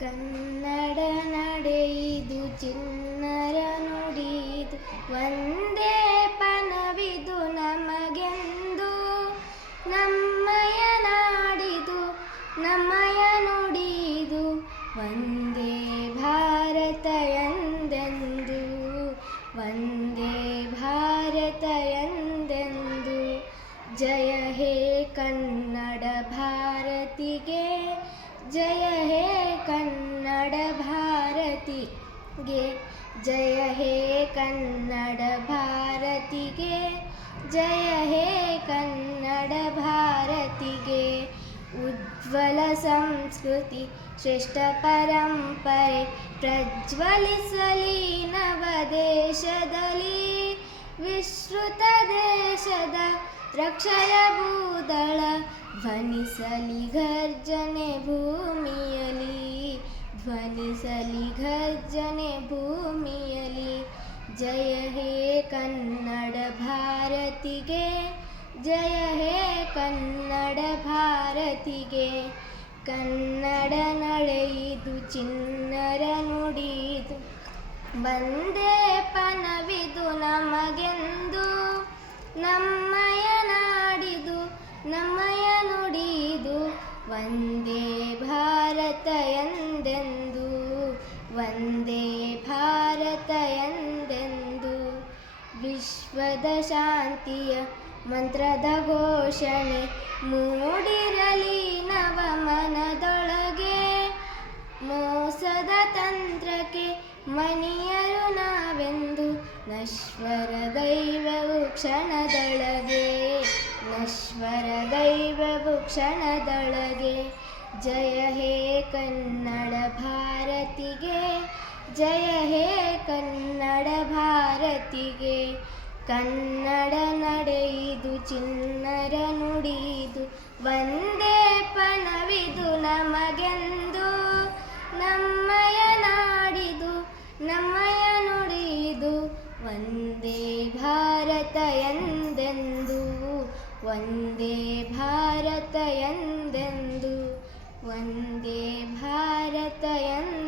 ಕನ್ನಡ ನಡೆಯಿದು, ಚಿನ್ನರ ನುಡಿದು ಒಂದೇ ಪನವಿದು ನಮಗೆಂದು, ನಮ್ಮಯ ನಾಡಿದು, ನಮ್ಮಯ ನುಡಿದು ಒಂದೇ ಭಾರತ ಎಂದೆಂದು ಒಂದೇ ಭಾರತ ಎಂದೆಂದು, ಜಯ ಹೇ ಕನ್ನಡ ಭಾರತಿಗೆ, ಜಯ ಹೇ ಕನ್ನಡ ಭಾರತಿಗೆ. ಜಯ ಹೇ ಕನ್ನಡ ಭಾರತಿಗೆ. ಜಯ ಹೇ ಕನ್ನಡ ಭಾರತಿಗೆ. ಉಜ್ವಲ ಸಂಸ್ಕೃತಿ, ಶ್ರೇಷ್ಠ ಪರಂಪರೆ, ಪ್ರಜ್ವಲಿಸಲಿ ನವ ದೇಶದಲ್ಲಿ. ವಿಶ್ರುತ ದೇಶದ ರಕ್ಷಯ ಭೂದಳ, ಧ್ವನಿಸಲಿ ಗರ್ಜನೆ ಭೂಮಿಯಲಿ ಧ್ವನಿಸಲಿ ಗರ್ಜನೆ ಭೂಮಿಯಲಿ ಜಯ ಹೇ ಕನ್ನಡ ಭಾರತಿಗೆ, ಜಯ ಹೇ ಕನ್ನಡ ಭಾರತಿಗೆ. ಕನ್ನಡ ನಡೆಯಿದು ಚಿನ್ನರ ನುಡಿದು ಬಂದೇ ಪನವಿದು ನಮಗೆಂದು ನಮ್ಮಯ ನಾಡಿದು ನಮ್ಮಯ ನುಡಿದು ಒಂದೇ ಭಾರತ ಎಂದೆಂದು? ವಿಶ್ವದ ಶಾಂತಿಯ ಮಂತ್ರದ ಘೋಷಣೆ ಮೂಡಿರಲಿ ನವ ಮನದೊಳಗೆ ಮೋಸದ ತಂತ್ರಕ್ಕೆ ಮಣಿಯರು ನಾವೆಂದು? ನಶ್ವರ ದೈವವು ಕ್ಷಣದೊಳಗೆ. ನಶ್ವರ ದೈವವು ಕ್ಷಣದೊಳಗೆ. ಜಯ ಹೇ ಕನ್ನಡ ಭಾರತಿಗೆ. ಜಯ ಹೇ ಕನ್ನಡ ಭಾರತಿಗೆ. ಕನ್ನಡ ನಡೆಯಿದು, ಚಿನ್ನರ ನುಡಿದು ಒಂದೇ ಪಣವಿದು ನಮಗೆಂದು. ನಮ್ಮಯ ನಾಡಿದು, ನಮ್ಮಯ ನುಡಿದು ಒಂದೇ ಭಾರತ ಎಂದೆಂದು. ಒಂದೇ ಭಾರತ ಎಂದೆಂದು ಒಂದೇ ಭಾರತ ಎಂದೆಂದು.